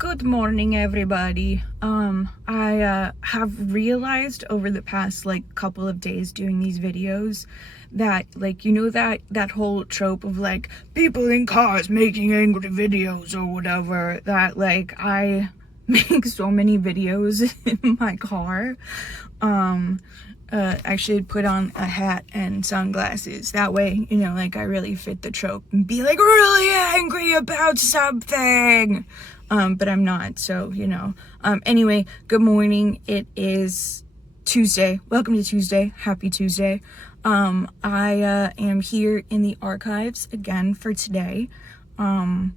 Good morning, everybody. I have realized over the past couple of days doing these videos that that whole trope of people in cars making angry videos or whatever, that I make so many videos in my car. I should put on a hat and sunglasses. That way, I really fit the trope and be really angry about something. But I'm not, so, anyway, good morning. It is Tuesday. Welcome to Tuesday. Happy Tuesday. I am here in the archives again for today. I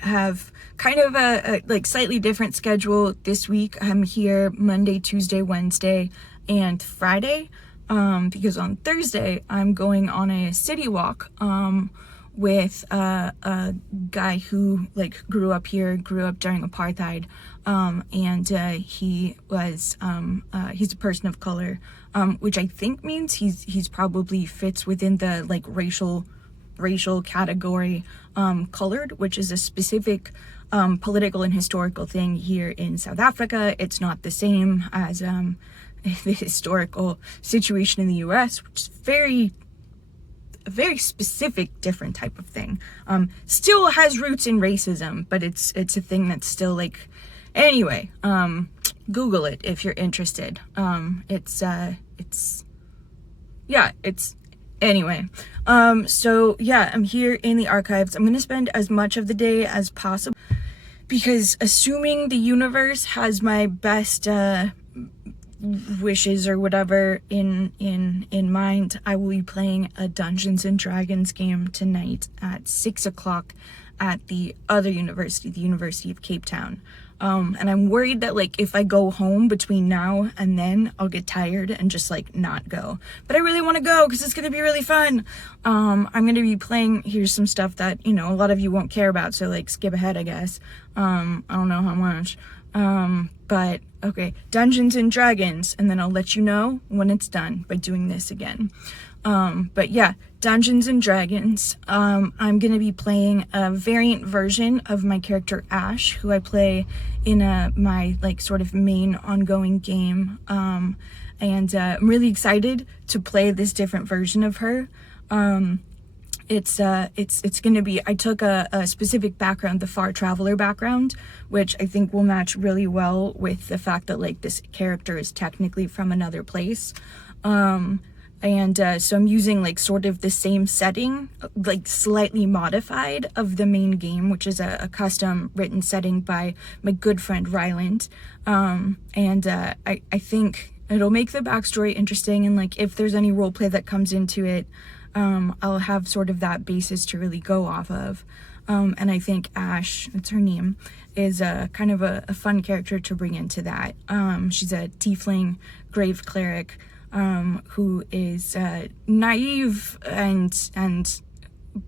have kind of a slightly different schedule this week. I'm here Monday, Tuesday, Wednesday, and Friday, because on Thursday I'm going on a city walk, with a guy who grew up during apartheid, and he was he's a person of color, which I think means he's probably fits within the racial category, colored, which is a specific political and historical thing here in South Africa. It's not the same as the historical situation in the US, which is a very specific, different type of thing. Still has roots in racism, but it's a thing that's still anyway, Google it if you're interested. Anyway, so yeah, I'm here in the archives. I'm gonna spend as much of the day as possible, because assuming the universe has my best wishes or whatever in mind, I will be playing a Dungeons and Dragons game tonight at 6 o'clock at the other university, the University of Cape Town. And I'm worried that if I go home between now and then, I'll get tired and just not go. But I really want to go because it's going to be really fun. I'm going to be playing, here's some stuff that, a lot of you won't care about, so skip ahead, I guess. I don't know how much. But okay, Dungeons and Dragons, and then I'll let you know when it's done by doing this again. But yeah, Dungeons and Dragons. I'm gonna be playing a variant version of my character Ash, who I play in my sort of main ongoing game. And I'm really excited to play this different version of her. It's gonna be, I took a specific background, the Far Traveler background, which I think will match really well with the fact that this character is technically from another place. So I'm using sort of the same setting, slightly modified of the main game, which is a custom written setting by my good friend Ryland. I think it'll make the backstory interesting, and if there's any roleplay that comes into it, I'll have sort of that basis to really go off of. And I think Ash, that's her name, is kind of a fun character to bring into that. She's a tiefling grave cleric, who is naive and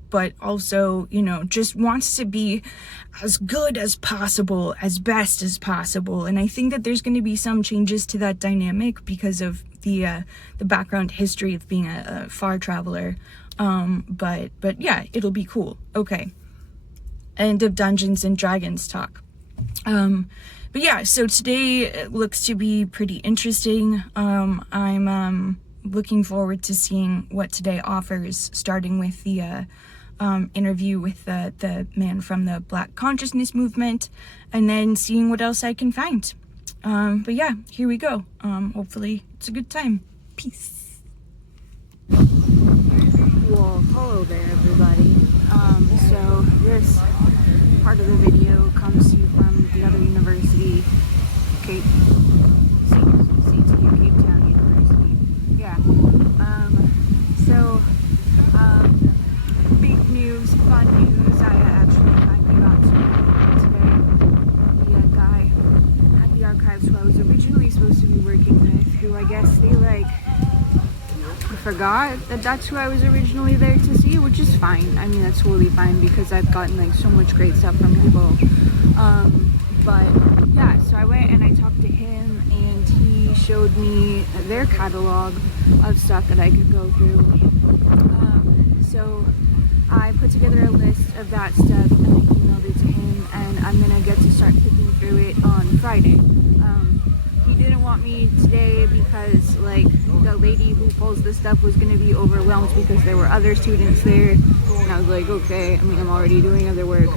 but also, just wants to be as good as possible, as best as possible. And I think that there's going to be some changes to that dynamic because of the background history of being a far traveler. But yeah, it'll be cool. Okay. End of Dungeons and Dragons talk. But yeah, so today looks to be pretty interesting. I'm looking forward to seeing what today offers, starting with the interview with the man from the Black Consciousness movement, and then seeing what else I can find. But yeah, here we go. Hopefully it's a good time. Peace. Well, hello there, everybody. So this part of the video comes to you from the other university, Cape Town University. Yeah. Big news, fun news. I actually finally got to today. The guy at the archives who I was originally supposed to be working with, who I guess they forgot that that's who I was originally there to see, which is fine. I mean, that's totally fine because I've gotten so much great stuff from people. But yeah, so I went and I talked to him, and he showed me their catalog of stuff that I could go through. So I put together a list of that stuff and I emailed it to him, and start picking through it on Friday. He didn't want me today because like the lady who pulls this stuff was going to be overwhelmed because there were other students there, and I was like, okay, I mean, I'm already doing other work.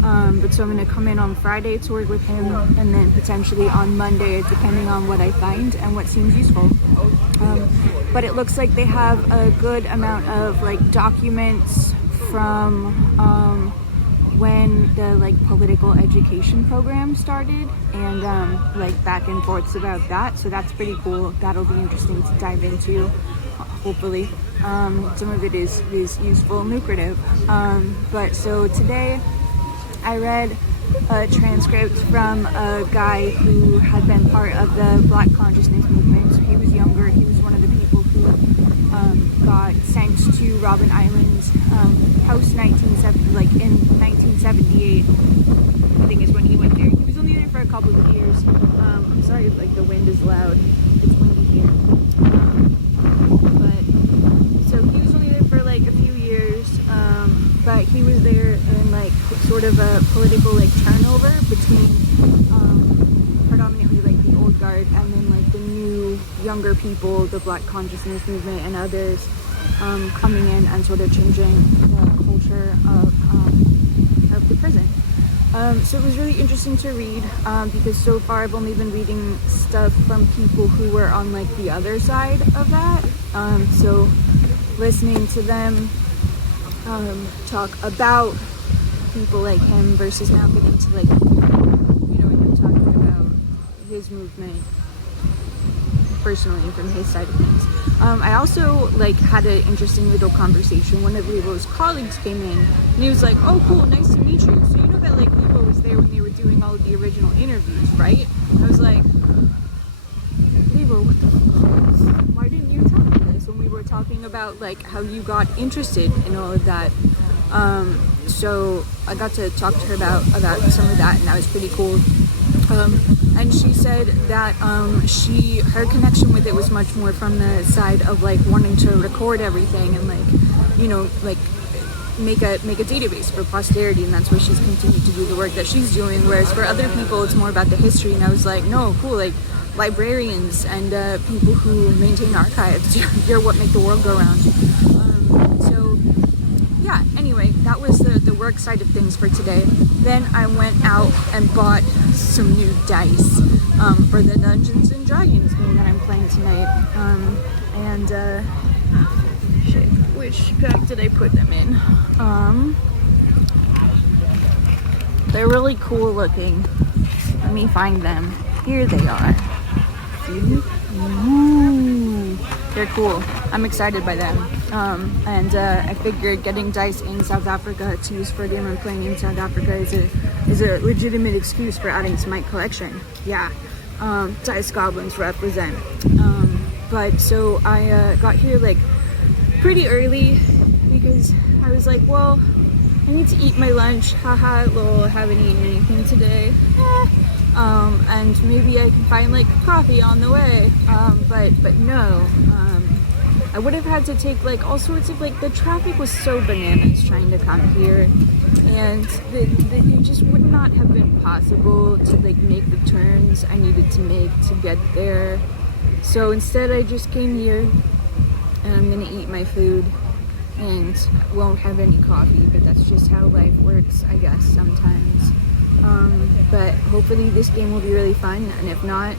But so I'm going to come in on Friday to work with him, and then potentially on Monday, depending on what I find and what seems useful. But it looks like they have a good amount of like documents from when the like political education program started, and like back and forths about that. So that's pretty cool. That'll be interesting to dive into, hopefully. Some of it is useful and lucrative. But so today I read a transcript from a guy who had been part of the Black consciousness movement. So he was younger. He was one of the people who got sent to Robben Island post 1970, like in 1978. I think is when he went there. He was only there for a couple of years. I'm sorry if like the wind is loud. It's windy here. But so he was only there for like a few years. But he was there in like sort of a political like turnover between predominantly like the old guard and then like the new younger people, the Black consciousness movement and others coming in and sort of changing the culture of the prison. So it was really interesting to read because so far I've only been reading stuff from people who were on like the other side of that. So listening to them talk about people like him versus now getting to like, you know, him talking about his movement personally from his side of things. I also like had an interesting little conversation. One of Libo's colleagues came in and he was like, oh cool, nice to meet you. So you know that like Libo was there when they were doing all of the original interviews, right? I was like, Libo, what the fuck? Why didn't you tell me this when we were talking about like how you got interested in all of that? So I got to talk to her about some of that, and that was pretty cool. And she said that her connection with it was much more from the side of like wanting to record everything and like, you know, like make a database for posterity, and that's where she's continued to do the work that she's doing. Whereas for other people, it's more about the history. And I was like, no, cool, like librarians and people who maintain archives, you're what make the world go round. So yeah, anyway, that was the work side of things for today. Then I went out and bought some new dice for the Dungeons and Dragons game that I'm playing tonight. Shit, which pack did I put them in? They're really cool looking. Let me find them. Here they are. Ooh, they're cool. I'm excited by them. And I figured getting dice in South Africa to use for a game I'm playing in South Africa is a legitimate excuse for adding to my collection. Yeah, dice goblins represent. But so I got here like pretty early because I was like, well, I need to eat my lunch. Haha, lol, haven't eaten anything today. And maybe I can find like coffee on the way. But no. I would have had to take like all sorts of like, the traffic was so bananas trying to come here, and it just would not have been possible to like make the turns I needed to make to get there. So instead I just came here and I'm gonna eat my food and won't have any coffee, but that's just how life works, I guess, sometimes. But hopefully this game will be really fun, and if not,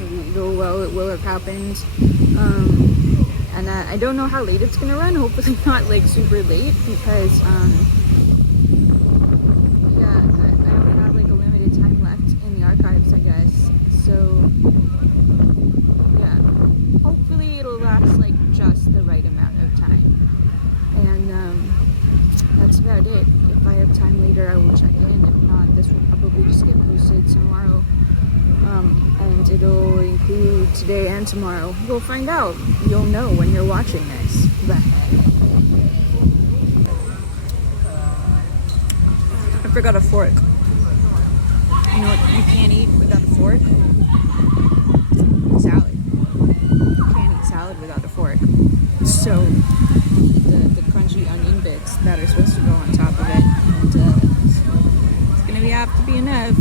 it will have happened. And I don't know how late it's gonna run. Hopefully not like super late, because yeah, I only have like a limited time left in the archives, I guess. So yeah, hopefully it'll last like just the right amount of time. And that's about it. If I have time later, I will check in. If not, this will probably just get posted tomorrow. And it'll include today and tomorrow. You'll find out. You'll know when you're watching this. But I forgot a fork. You know what you can't eat without a fork? Salad. You can't eat salad without a fork. So the crunchy onion bits that are supposed to go on top of it, and it's gonna be have to be an F.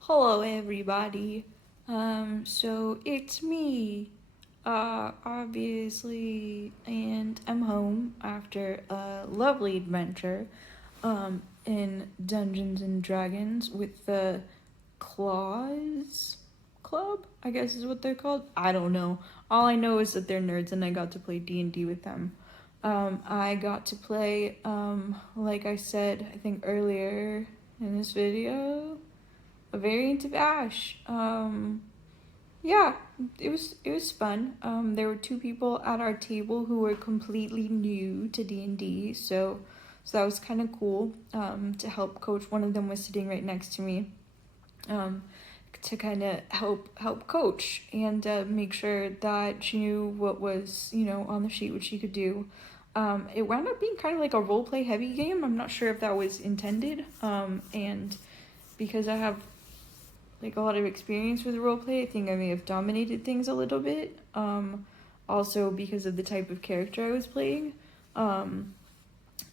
Hello everybody. So it's me, obviously, and I'm home after a lovely adventure, in Dungeons and Dragons with the Claws Club, I guess is what they're called. I don't know. All I know is that they're nerds and I got to play D&D with them. I got to play, like I said, I think earlier in this video, a variant of Ash. Yeah, it was fun. There were two people at our table who were completely new to D&D, so that was kind of cool. To help coach. One of them was sitting right next to me. To kind of help coach and make sure that she knew what was, on the sheet, what she could do. It wound up being kind of like a roleplay heavy game. I'm not sure if that was intended. And because I have like a lot of experience with roleplay, I think I may have dominated things a little bit. Also because of the type of character I was playing.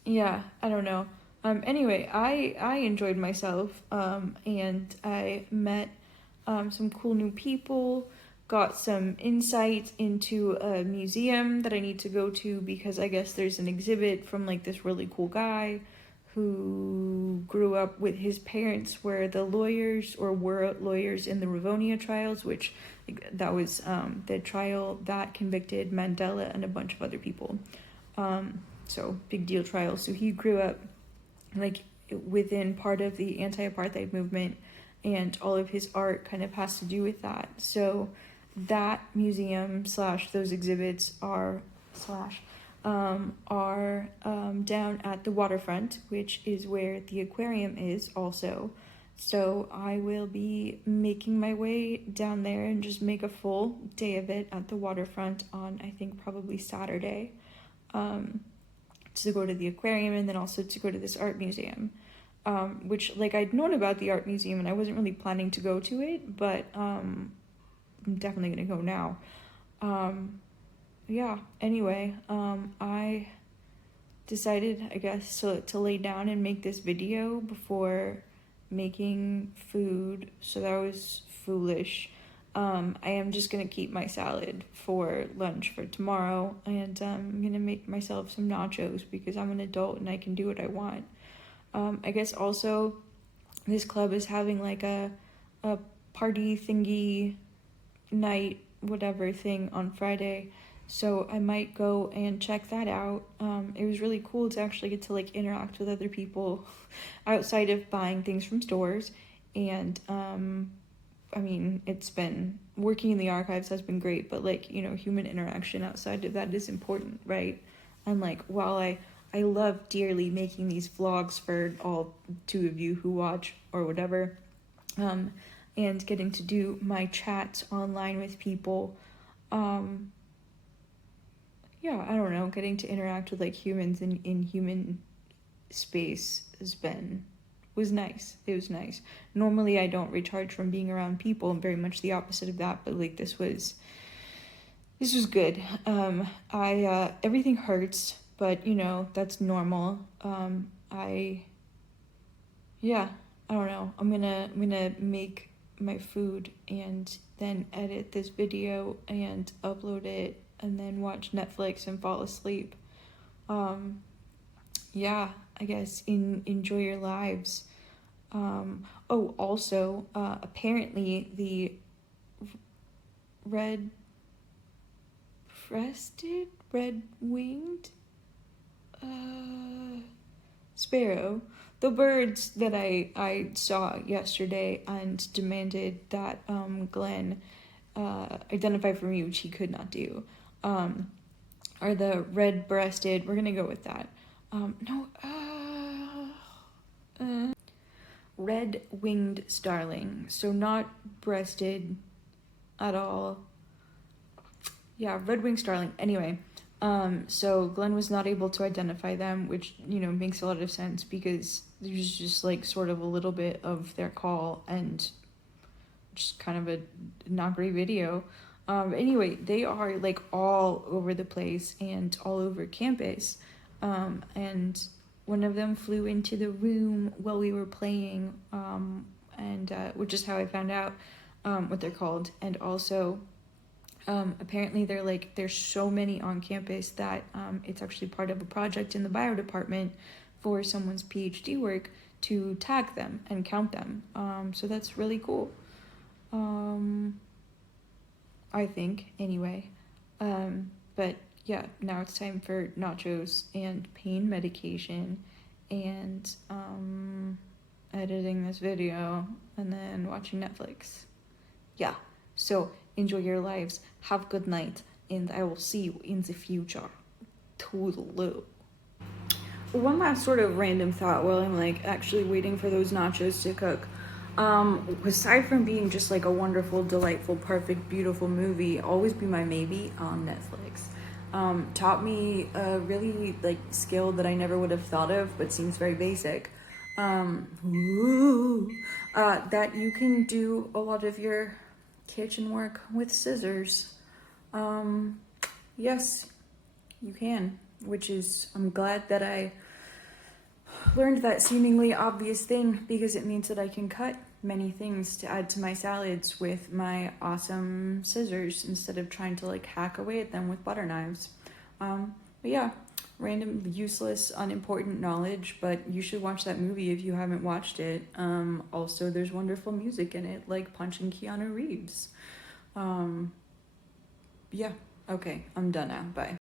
Yeah, I don't know. Anyway, I enjoyed myself, and I met some cool new people, got some insight into a museum that I need to go to because I guess there's an exhibit from like this really cool guy who grew up with his parents were lawyers in the Rivonia trials, which that was the trial that convicted Mandela and a bunch of other people. So big deal trial. So he grew up like within part of the anti-apartheid movement, and all of his art kind of has to do with that. So that museum / those exhibits are down at the waterfront, which is where the aquarium is also. So I will be making my way down there and just make a full day of it at the waterfront on, I think, probably Saturday, to go to the aquarium and then also to go to this art museum, which like I'd known about the art museum and I wasn't really planning to go to it, but I'm definitely gonna go now. Yeah, anyway, I decided, I guess, to lay down and make this video before making food, so that was foolish. I am just gonna keep my salad for lunch for tomorrow, and I'm gonna make myself some nachos because I'm an adult and I can do what I want. I guess also this club is having like a party thingy night whatever thing on Friday, so I might go and check that out. It was really cool to actually get to like interact with other people outside of buying things from stores, and I mean, it's been working in the archives has been great, but like, human interaction outside of that is important, right? And like, while I love dearly making these vlogs for all two of you who watch or whatever, and getting to do my chats online with people, yeah, I don't know, getting to interact with like humans in human space was nice. It was nice. Normally I don't recharge from being around people. I'm very much the opposite of that, but like this was good. Everything hurts, but that's normal. I don't know. I'm gonna make my food and then edit this video and upload it and then watch Netflix and fall asleep. Yeah, I guess enjoy your lives. Also, apparently the red-winged sparrow, the birds that I saw yesterday and demanded that Glenn identify for me, which he could not do, are the red-breasted, we're gonna go with that. Red-winged starling, so not breasted at all. Yeah, red-winged starling. Anyway, so Glenn was not able to identify them, which, makes a lot of sense because there's just like sort of a little bit of their call and just kind of a not great video. Anyway, they are like all over the place and all over campus. And one of them flew into the room while we were playing, and which is how I found out what they're called. And also, apparently there's so many on campus that it's actually part of a project in the bio department for someone's PhD work to tag them and count them. So that's really cool. I think, anyway. But yeah, now it's time for nachos and pain medication and editing this video and then watching Netflix. Yeah, so enjoy your lives, have a good night, and I will see you in the future. Toodaloo. One last sort of random thought while I'm like actually waiting for those nachos to cook. Aside from being just like a wonderful, delightful, perfect, beautiful movie, Always Be My Maybe on Netflix. Taught me a really like skill that I never would have thought of, but seems very basic. That you can do a lot of your kitchen work with scissors. Yes, you can, which is, I'm glad that I learned that seemingly obvious thing, because it means that I can cut many things to add to my salads with my awesome scissors instead of trying to like hack away at them with butter knives. But yeah, random, useless, unimportant knowledge, but you should watch that movie if you haven't watched it. Also, there's wonderful music in it, like Punching Keanu Reeves. Yeah, okay, I'm done now, bye.